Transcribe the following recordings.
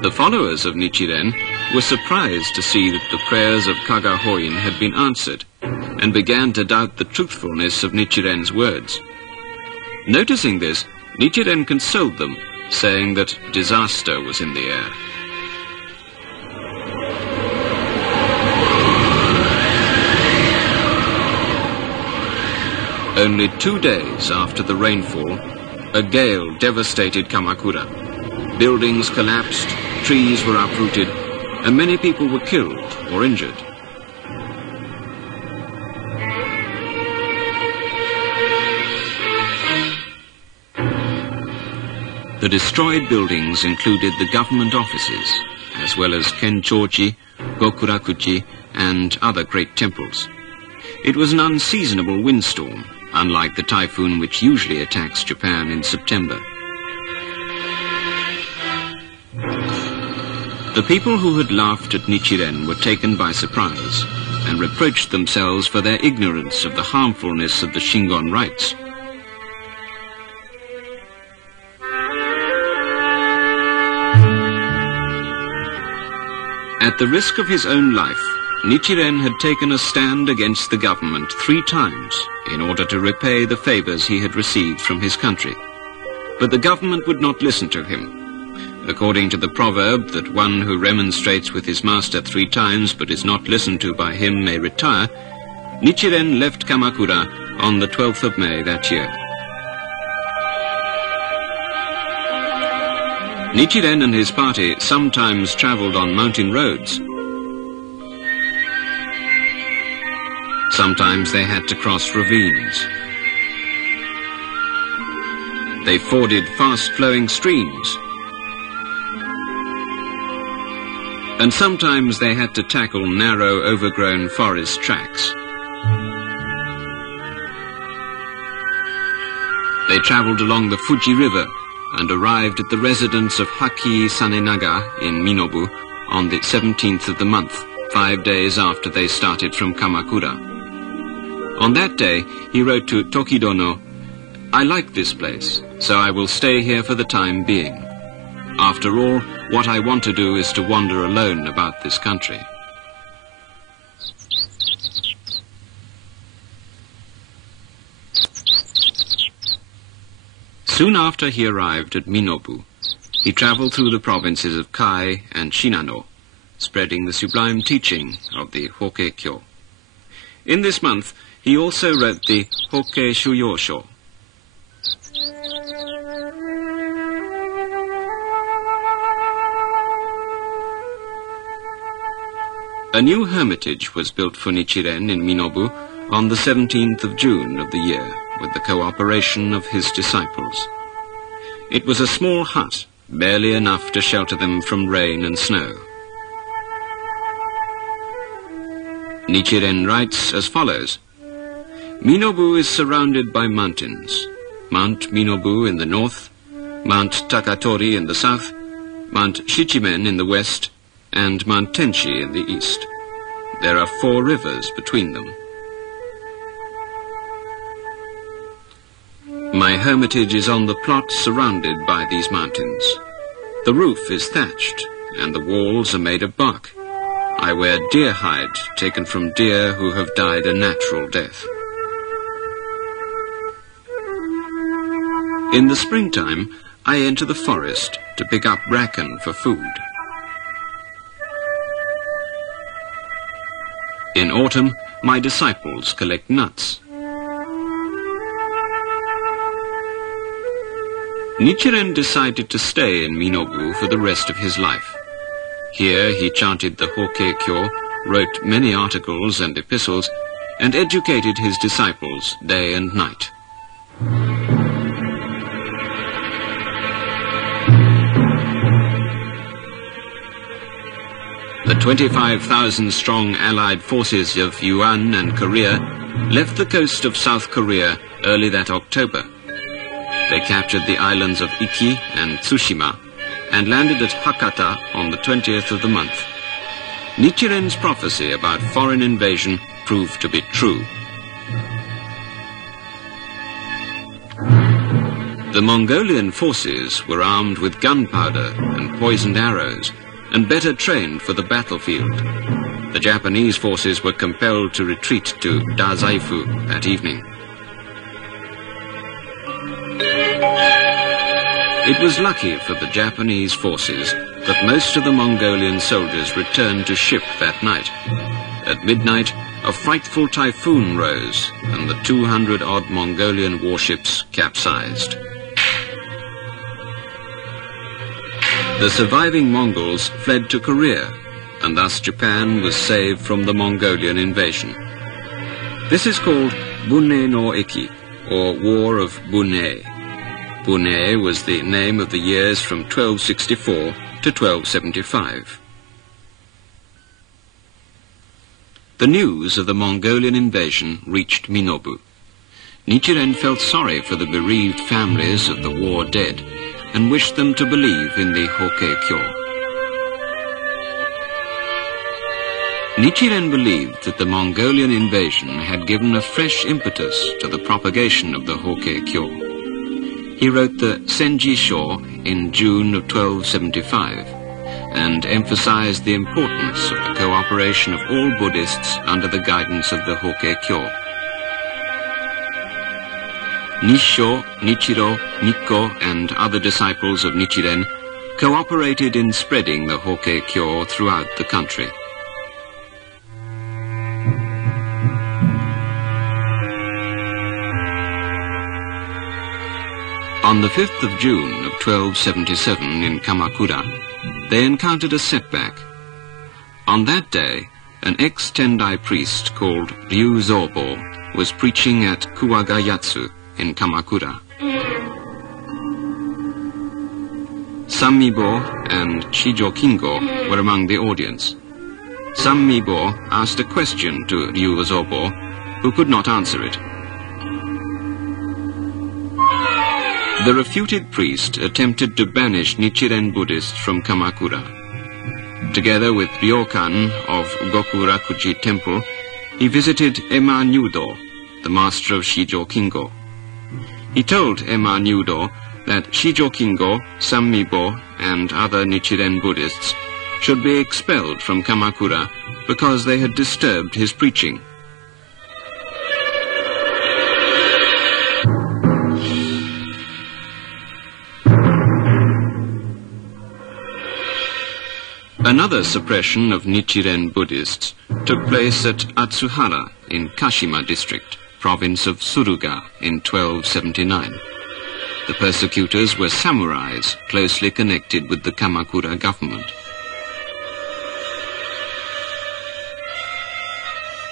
The followers of Nichiren were surprised to see that the prayers of Kagahoin had been answered, and began to doubt the truthfulness of Nichiren's words. Noticing this, Nichiren consoled them, saying that disaster was in the air. Only 2 days after the rainfall, a gale devastated Kamakura. Buildings collapsed, trees were uprooted, and many people were killed or injured. The destroyed buildings included the government offices, as well as Kenchoji, Gokurakuchi, and other great temples. It was an unseasonable windstorm, unlike the typhoon which usually attacks Japan in September. The people who had laughed at Nichiren were taken by surprise and reproached themselves for their ignorance of the harmfulness of the Shingon rites. At the risk of his own life, Nichiren had taken a stand against the government 3 times in order to repay the favors he had received from his country. But the government would not listen to him. According to the proverb that one who remonstrates with his master 3 times but is not listened to by him may retire, Nichiren left Kamakura on the 12th of May that year. Nichiren and his party sometimes traveled on mountain roads. Sometimes they had to cross ravines. They forded fast-flowing streams. And sometimes they had to tackle narrow, overgrown forest tracks. They traveled along the Fuji River and arrived at the residence of Haki Sanenaga in Minobu on the 17th of the month, 5 days after they started from Kamakura. On that day, he wrote to Tokidono, "I like this place, so I will stay here for the time being. After all, what I want to do is to wander alone about this country." Soon after he arrived at Minobu, he traveled through the provinces of Kai and Shinano, spreading the sublime teaching of the Hokkekyo. In this month, he also wrote the Hokke Shuyosho. A new hermitage was built for Nichiren in Minobu on the 17th of June of the year, with the cooperation of his disciples. It was a small hut, barely enough to shelter them from rain and snow. Nichiren writes as follows: Minobu is surrounded by mountains. Mount Minobu in the north, Mount Takatori in the south, Mount Shichimen in the west, and Mount Tenshi in the east. There are 4 rivers between them. My hermitage is on the plot surrounded by these mountains. The roof is thatched, and the walls are made of bark. I wear deer hide taken from deer who have died a natural death. In the springtime, I enter the forest to pick up bracken for food. In autumn, my disciples collect nuts. Nichiren decided to stay in Minobu for the rest of his life. Here he chanted the Hokkekyo, wrote many articles and epistles, and educated his disciples day and night. The 25,000-strong allied forces of Yuan and Korea left the coast of South Korea early that October. They captured the islands of Iki and Tsushima and landed at Hakata on the 20th of the month. Nichiren's prophecy about foreign invasion proved to be true. The Mongolian forces were armed with gunpowder and poisoned arrows, and better trained for the battlefield. The Japanese forces were compelled to retreat to Dazaifu that evening. It was lucky for the Japanese forces that most of the Mongolian soldiers returned to ship that night. At midnight, a frightful typhoon rose, and the 200-odd Mongolian warships capsized. The surviving Mongols fled to Korea, and thus Japan was saved from the Mongolian invasion. This is called Bunne no Eki, or War of Bunne. Bunne was the name of the years from 1264 to 1275. The news of the Mongolian invasion reached Minobu. Nichiren felt sorry for the bereaved families of the war dead and wished them to believe in the Hokkei-kyo. Nichiren believed that the Mongolian invasion had given a fresh impetus to the propagation of the Hokkei-kyo. He wrote the Senji Sho in June of 1275 and emphasized the importance of the cooperation of all Buddhists under the guidance of the Hokkei-kyo. Nissho, Nichiro, Nikko and other disciples of Nichiren cooperated in spreading the Hokkei-kyo throughout the country. On the 5th of June of 1277 in Kamakura, they encountered a setback. On that day, an ex-Tendai priest called Ryuzobo was preaching at Kuwagayatsu in Kamakura. Sammibo and Shijo Kingo were among the audience. Sammibo asked a question to Ryuzobo, who could not answer it. The refuted priest attempted to banish Nichiren Buddhists from Kamakura. Together with Ryokan of Gokurakuji Temple, he visited Ema Nyudo, the master of Shijo Kingo. He told Ema Nyudo that Shijo Kingo, Sammibo, and other Nichiren Buddhists should be expelled from Kamakura because they had disturbed his preaching. Another suppression of Nichiren Buddhists took place at Atsuhara in Kashima district, province of Suruga, in 1279. The persecutors were samurais closely connected with the Kamakura government.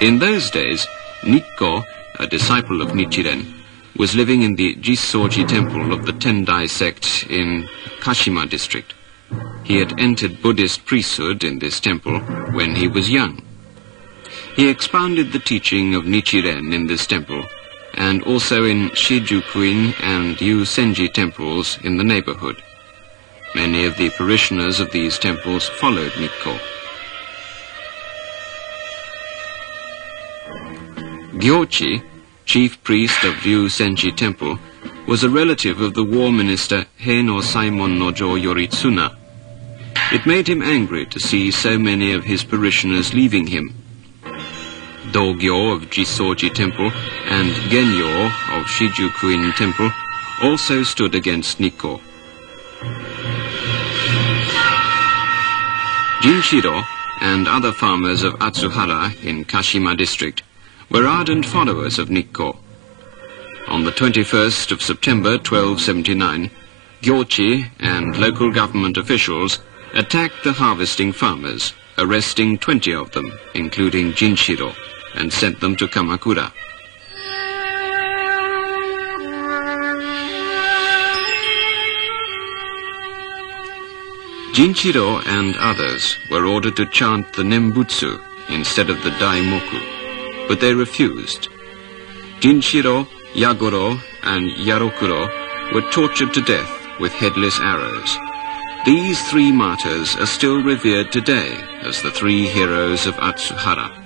In those days, Nikko, a disciple of Nichiren, was living in the Jisoji Temple of the Tendai sect in Kashima district. He had entered Buddhist priesthood in this temple when he was young. He expounded the teaching of Nichiren in this temple and also in Shijukuin and Yusenji temples in the neighborhood. Many of the parishioners of these temples followed Nikko. Gyochi, chief priest of Yusenji Temple, was a relative of the war minister Heino Saimon Nojo Yoritsuna. It made him angry to see so many of his parishioners leaving him. Dogyo of Jisoji Temple and Genyo of Shijukuin Temple also stood against Nikko. Jinshiro and other farmers of Atsuhara in Kashima district were ardent followers of Nikko. On the 21st of September 1279, Gyochi and local government officials attacked the harvesting farmers, arresting 20 of them, including Jinshiro, and sent them to Kamakura. Jinshiro and others were ordered to chant the Nembutsu instead of the Daimoku, but they refused. Jinshiro, Yagoro, and Yarokuro were tortured to death with headless arrows. These three martyrs are still revered today as the three heroes of Atsuhara.